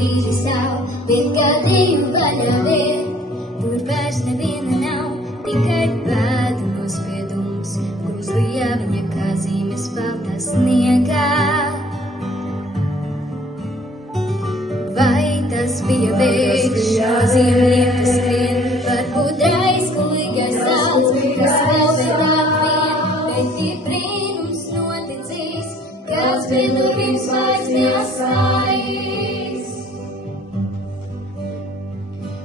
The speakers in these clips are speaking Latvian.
brīži stāv, bet gadēju vaļā vēl, tur vairs neviena nav, tikai pēdu nospiedums, kurus lija viņa kā zīmes baltā sniegā. Vai tas bija vējš, zīmnieku skrien, varbūt aizgulīgais salds, kas vēl vēlāk vien, bet tie brīnums noticīs, kāds vēl no pirms vairs neasājis.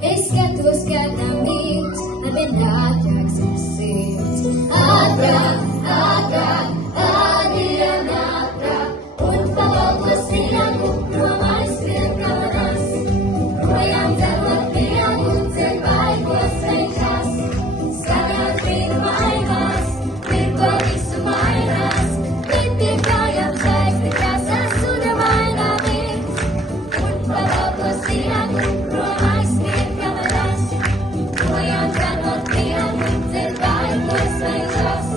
Es skatos, kā tam mīts, nevien ātrāk zem sirds. Ātrāk, ātrāk, ādien ātrāk, un pavaldos ienāku, prom aizskrien kavanās. Projām dzelot pienu, ceļ baigos ceļās, skanāt brīnu mainās, mirko visu mainās, bet pie kājām zvaigzne krāsās suda mainā mirt, un pavaldos ienāku, prom aizskrien kavanās. Projām dzelot pienu, ceļ baigos ceļās,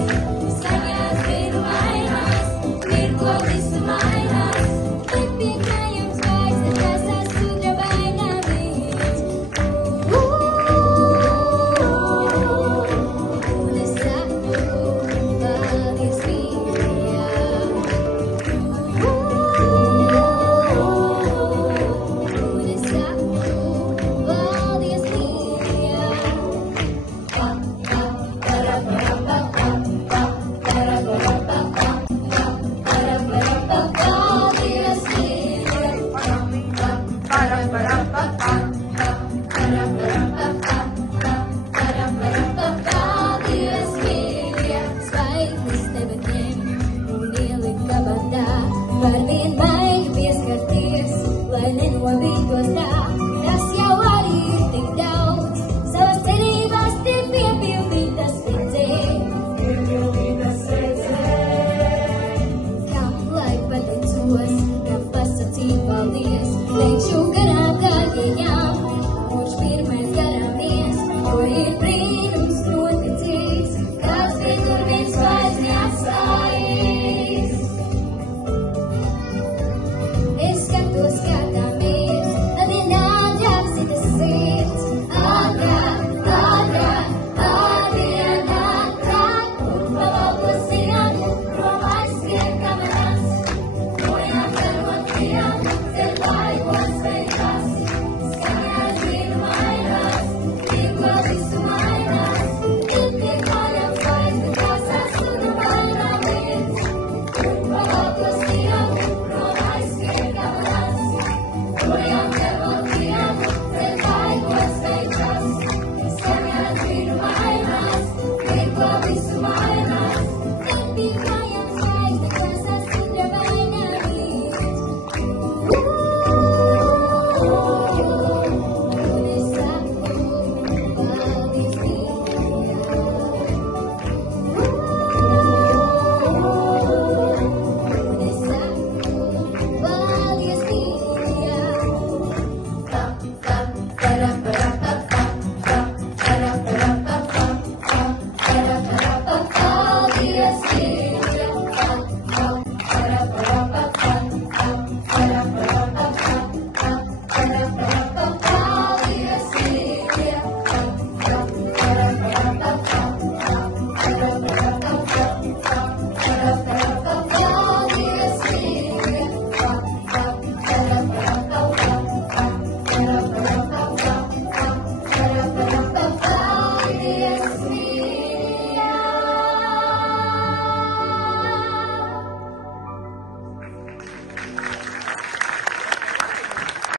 skanāt brīnu mainās, mirko visu mainās, bet pie kājām zvaigzne krāsās suda mainā mirt. Un es saku, paldies mīļā. Un es saku, paldies mīļā. Paldies mīļā. Zvaigznes debetēm un ielika badā, var